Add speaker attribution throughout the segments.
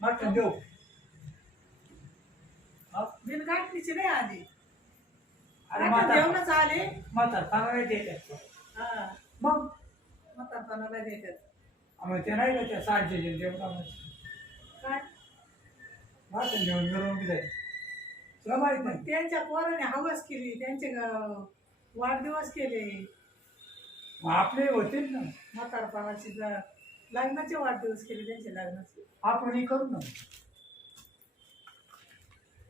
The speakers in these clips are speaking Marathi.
Speaker 1: मटण देऊ हा?
Speaker 2: बिनगाठणीची नाही आली
Speaker 1: अरे
Speaker 2: आता
Speaker 1: म्हातार
Speaker 2: जेवणच आले.
Speaker 1: म्हातार पानाला देतात
Speaker 2: हा.
Speaker 1: मग?
Speaker 2: म्हातारपणाला देतात.
Speaker 1: मग ते नाही का त्या साडचे जेवणामध्ये
Speaker 2: काय?
Speaker 1: मटण घेऊन मिरवून जाईल. तुला माहीत नाही.
Speaker 2: त्यांच्या पोराने हवस केली त्यांचे ग- वाढदिवस केले.
Speaker 1: मग आपले होतील ना.
Speaker 2: म्हातारपणाची ज- लग्नाचे वाढदिवस केले त्यांचे लग्नाचे.
Speaker 1: आपण करू ना.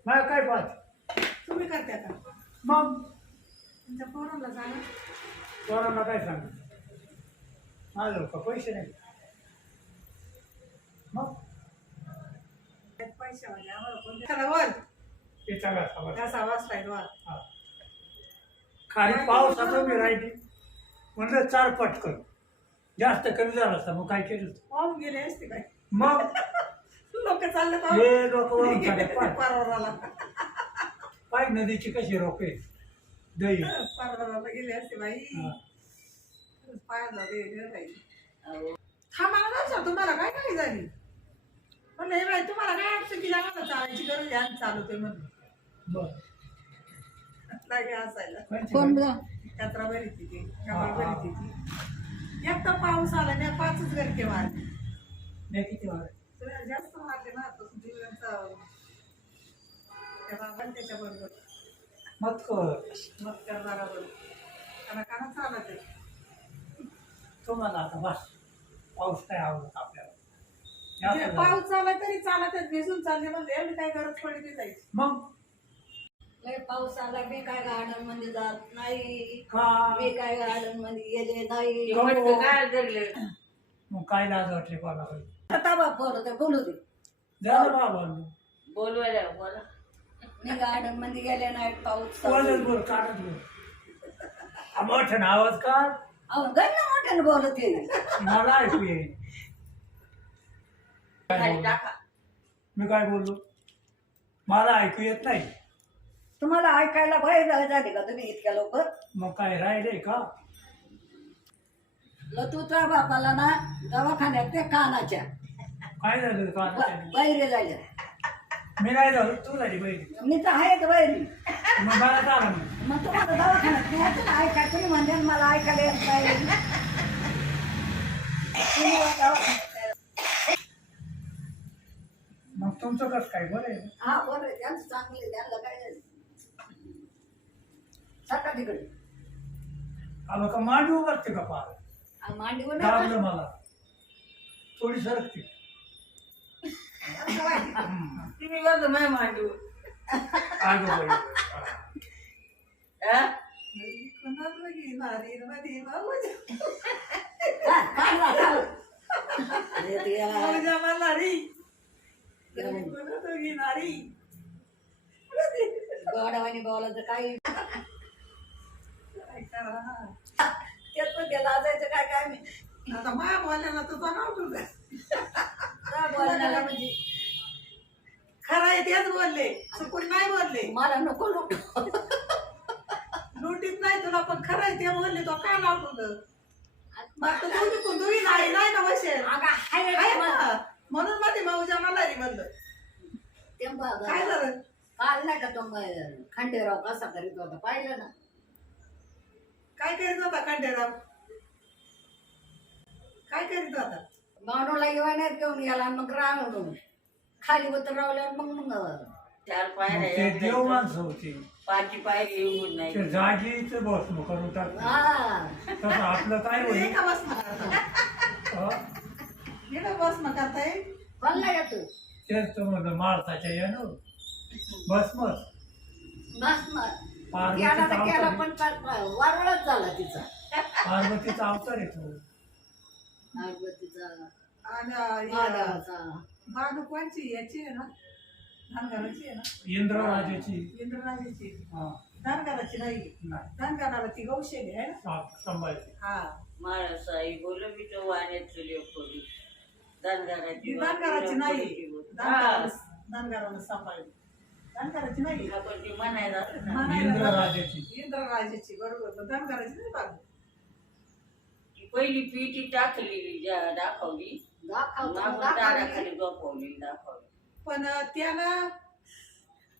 Speaker 1: मला काय पाहत
Speaker 2: तुम्ही करता का?
Speaker 1: मग?
Speaker 2: तुमच्या पोरांना सांगा.
Speaker 1: पोरांना काय सांग? माझं का पैसे नाही. मग?
Speaker 2: पैसे म्हणजे आम्हाला कोण त्याला बोल.
Speaker 1: ते चांगला खबर
Speaker 2: कसा वाचलाय वा
Speaker 1: खाली पावसाचं मी राहिली. म्हणलं चार पटकन. जास्त कमी झाला असता मग काय केलं होतं?
Speaker 2: पाहून गेले असते काय
Speaker 1: मग?
Speaker 2: लोक चालले
Speaker 1: हे लोक वाहून चालले. पाय
Speaker 2: परवराला.
Speaker 1: पाय नदीची कशी रोखे दही.
Speaker 2: परवराला गेले असते बाई.
Speaker 1: हा.
Speaker 2: पायाला गेले बाई तुम्हाला काय काय झाली? म्हणलं हे बाई तुम्हाला काय अडचण तिला मला चालायची गरज आहे? आणि चालवते म्हणून.
Speaker 1: बरं.
Speaker 2: लागे
Speaker 3: कोण
Speaker 2: कचरा बरी तिथे. बरी तिथे एक तर पाऊस आला नाही पाचच गरके मारले
Speaker 1: नाही किती?
Speaker 2: तुला जास्त मारले ना तो जीवनाचा त्या बाबांनी त्याच्या बरोबर
Speaker 1: मग कर.
Speaker 2: मग करणारा बरोबर त्यांना काना चालत आहे
Speaker 1: तुम्हाला आता बस पाऊस नाही आवडत आपल्याला.
Speaker 2: पाऊस चालला तरी चालत भिजून चालले म्हणजे एवढी काय गरज पडली जायची
Speaker 1: मग
Speaker 3: लय पाऊस आला मी काय गार्डनमध्ये जात नाही.
Speaker 1: का
Speaker 3: मी काय गार्डनमध्ये गेले नाही.
Speaker 1: गहू-
Speaker 3: काय जगले
Speaker 1: मग काय लाज वाटले कोणा
Speaker 3: आता बा बोलत आहे, बोलू दे.
Speaker 1: झालं बाबा
Speaker 3: बोलवायला बोला. मी गार्डनमध्ये गेले नाही पाऊस
Speaker 1: बोलत बोल काढत बोल. मोठ्यानं आवाज काढ
Speaker 3: अहो मोठ्यानं बोलत आहे.
Speaker 1: मला ऐकू येईल काय बोललो? मी काय बोललो? मला ऐकू येत नाही.
Speaker 3: तुम्हाला ऐकायला बाहेर झाले का तुम्ही इतक्या लवकर?
Speaker 1: मग काय राहिले का?
Speaker 3: लतूच्या बापाला ना दवाखान्यात ते कानाच्या.
Speaker 1: काय झालं का
Speaker 3: बैरे झाल्या.
Speaker 1: मी नाही झालो तू झाली बहिणी
Speaker 3: मी तर आहे बैरी
Speaker 1: मग मला झालं मग
Speaker 3: तुम्हाला दवाखान्यात न्यायचं ना ऐकाय तुम्ही म्हणजे मला ऐकायला येत नाही. तुम्ही दवाखान्यात न्या.
Speaker 1: मग तुमचं कसं काय? बरं आहे
Speaker 3: हा बरं आहे, त्यांचं चांगले त्यांना काय सारखा तिकडे
Speaker 1: आलं का मांडी उभारते का पार
Speaker 3: आ, मांडीवर
Speaker 1: दाबलं
Speaker 3: नाही
Speaker 1: मला थोडी सरकते
Speaker 3: तुम्ही बघ माय मांडू
Speaker 1: बाई
Speaker 3: अरे गोडावानी बोलायचं काही त्यात पण ते लाजायचं काय काय मी
Speaker 2: आता माया बोलायला तुझं नाव तुझं
Speaker 3: काय बोलायला म्हणजे
Speaker 2: खरं आहे तेच बोलले. चुकून नाही बोलले.
Speaker 3: मला नको नको
Speaker 2: लुटीत नाही तुला पण खरं आहे ते बोलले तो काय नाव तुझं मग तर तुम्ही नाही नाही ना बसेल
Speaker 3: रे मला.
Speaker 2: म्हणून मध्ये भाऊजा म्हणणारी म्हणलं.
Speaker 3: ते बघ.
Speaker 2: काय झालं?
Speaker 3: काल नाही का तो खंडेराव कसा करीत होता पाहिलं ना?
Speaker 2: काय करीत होता खंडेराव काय करीत होता?
Speaker 3: मांडूला येवाण्यात घेऊन गेला आणि मग राहून खाली उतरवल्यावर मग मग
Speaker 4: चार
Speaker 1: मग ते
Speaker 4: आहेत.
Speaker 1: देव माणसं होती.
Speaker 4: पाची पायरी येऊन नाही.
Speaker 1: ते जागीच बस करून टाक
Speaker 3: हा.
Speaker 1: तसं आपलं काय होईल?
Speaker 2: एका बस न करता.
Speaker 1: हं?
Speaker 2: एका बस न करता येईल
Speaker 3: बोलला का तू?
Speaker 1: तेच तर म्हणलं माणसाच्या यानं बस मग.
Speaker 3: केला तर केला
Speaker 1: अवतार
Speaker 3: पण चाल- वारुळच झाला तिचा.
Speaker 1: पार्वतीचा अवतार येतो
Speaker 3: पार्वतीचा
Speaker 2: आणि अं,
Speaker 3: महादेवाचा
Speaker 2: बाजू कोणची? याची आहे ना? धनगराची आहे ना?
Speaker 1: इंद्रराजाची.
Speaker 2: इंद्रराजाची.
Speaker 1: हा,
Speaker 2: धनगराची नाही.
Speaker 1: नाही,
Speaker 2: धनगराला ती गौशेली आहे ना?
Speaker 1: सा-
Speaker 2: हा.
Speaker 4: माळसाई बोल मी तो वाण्यात चुली पोरी
Speaker 2: ती धनगराची नाही. धनगराला धनगराला सांभाळली धनगराची नाही
Speaker 4: आपण ती म्हणायला जातो ना.
Speaker 2: म्हणायला
Speaker 1: इंद्रराजाची
Speaker 2: इंद्रराजाची बरोबर. पण धनगराची नाही बाजू
Speaker 4: ती पहिली पिठी टाकलेली ज्या दाखवली.
Speaker 3: दाखवली.
Speaker 4: दाराखाली झोपवली दाखवली.
Speaker 2: पण त्यानं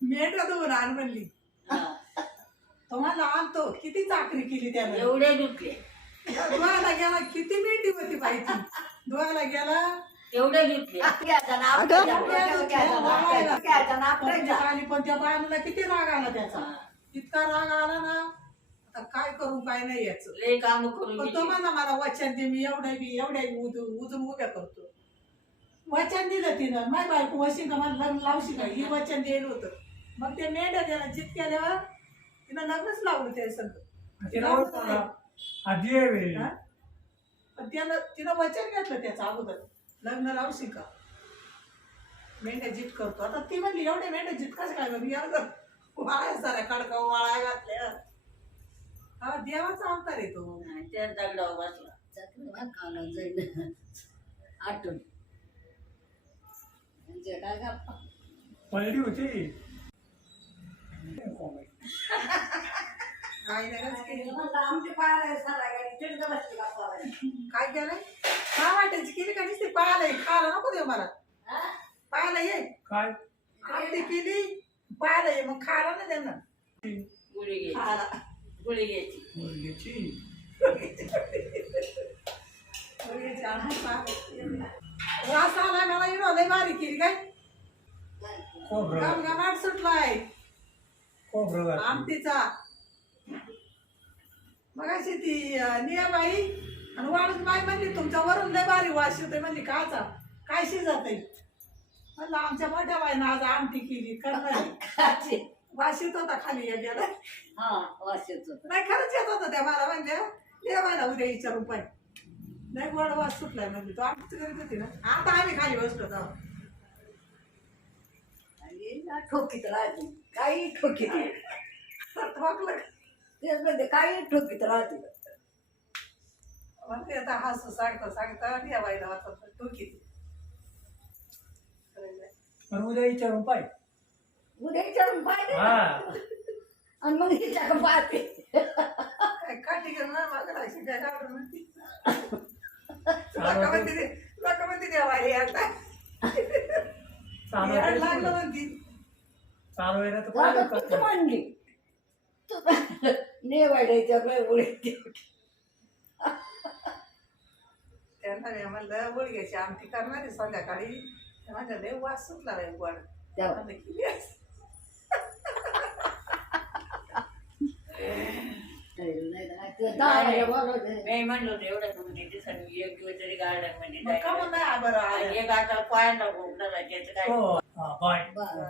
Speaker 2: मेट धुवून आण म्हणली.
Speaker 4: हा.
Speaker 2: तुम्हाला आणतो. किती चाकरी केली त्यानं?
Speaker 4: एवढे धुतले
Speaker 2: धुवायला गेला किती मिठी होती बाई ती धुवायला गेला
Speaker 4: एवढे
Speaker 3: घ्यायचा ना
Speaker 2: पण त्या बायला किती राग आला त्याचा?
Speaker 4: हा.
Speaker 2: इतका राग आला ना आता काय करू काय नाही याच.
Speaker 4: लय काम करून
Speaker 2: पण तो
Speaker 4: गेली.
Speaker 2: म्हणला मला वचन दे मी एवढ्या बी एवढ्या बी उजून उजून उभ्या करतो. वचन दिलं तिनं. माय बायको वशी का? मला लग्न लावशी का? ही वचन दिलं होतं. मग ते मेंढ्या त्याला जित केल्यावर तिनं लग्नच लावलं ते संग.
Speaker 1: तिला ओळखला आजी आहे वेळी.
Speaker 2: पण त्यानं तिनं वचन घेतलं त्याचं अगोदर. लग्न लावशी का मेंढ्या जित करतो. आता ती म्हणली एवढ्या मेंढ्या जित कसं काय मी अगोदर वाळ्या साऱ्या कडका वाळ्या घातल्या. हा देवाचा अवतार आहे तो.
Speaker 4: हा, त्या दगडावर बसला.
Speaker 3: चटणी खाणं जाईल. आटून. म्हणजे काय गप्पा.
Speaker 1: पडली होती.
Speaker 2: काय नाही केली? काय केलंय? काय वाटायची केली का नुसती? पाहायला ये. खायला नको देऊ मला.
Speaker 3: हा?
Speaker 2: पाहायला ये.
Speaker 1: काय?
Speaker 2: आमटी केली. पाहायला ये. मग खायला नाही देणार.
Speaker 4: गुळी घ्यायची.
Speaker 2: खायला.
Speaker 4: गुळी घ्यायची.
Speaker 1: मुलगीची.
Speaker 2: वास आलाय मला. इडो लय बारीक केली काय? गमगमाट सुटलाय.
Speaker 1: घातलं.
Speaker 2: आमटीचा. मग अशी ती अं, नियाबाई आणि वाढून बाई म्हणली तुमच्या वरून लय बारी वास येतोय. म्हणली काचा काय शिजत आहे म्हणलं आमच्या मोठ्या बाईनं आज आमटी केली करणार. वास येत होता खाली या गेला.
Speaker 3: हा वास येत होता.
Speaker 2: नाही खरंच येत होता त्या मला म्हणजे देवायला उद्या विचारून पाय नाही गोड वास सुटलाय म्हणजे तो आमची करीत होती ना. आता आम्ही खाली बसलो जाऊ.
Speaker 3: ठोकीत राहते. काही ठोकीत
Speaker 2: ठोकलं
Speaker 3: तेच म्हणते काही ठोकीत राहते.
Speaker 2: म्हणते आता हसू सांगता सांगता देवायला वाचत तू किती
Speaker 1: पण उद्या विचारून पाय.
Speaker 3: उद्या विचारून पाहिजे
Speaker 1: हा.
Speaker 3: आणि मग हिच्या पाहते.
Speaker 2: काठी कर ना मागं अशी काय आवडत म्हणती
Speaker 1: चालू
Speaker 2: लोकं म्हणते ते- लोकं म्हणते देवा हे आता.
Speaker 1: चालू
Speaker 2: याड लागलं
Speaker 1: आहे
Speaker 2: म्हणती.
Speaker 1: चालू आहे ना तर
Speaker 3: झालं
Speaker 1: पाय
Speaker 3: तू म्हणली. तू नेवाड्याच्या उडी
Speaker 2: त्यांना मी म्हणलं गुडघ्याची आमटी करणार आहे संध्याकाळी. त्या म्हणल्या लय वास सुटला बाई गोड.
Speaker 3: तेव्हा
Speaker 2: म्हणलं केली असं.
Speaker 4: मी म्हणलो होतो एवढं तुम्ही दिवसांनी एक दिवस तरी गार्डनमध्ये
Speaker 2: मग का म्हणलं हा बरं
Speaker 4: आणि? एक आता पायाला त्याचं काय?
Speaker 1: हो. हा बाय.
Speaker 3: बरं.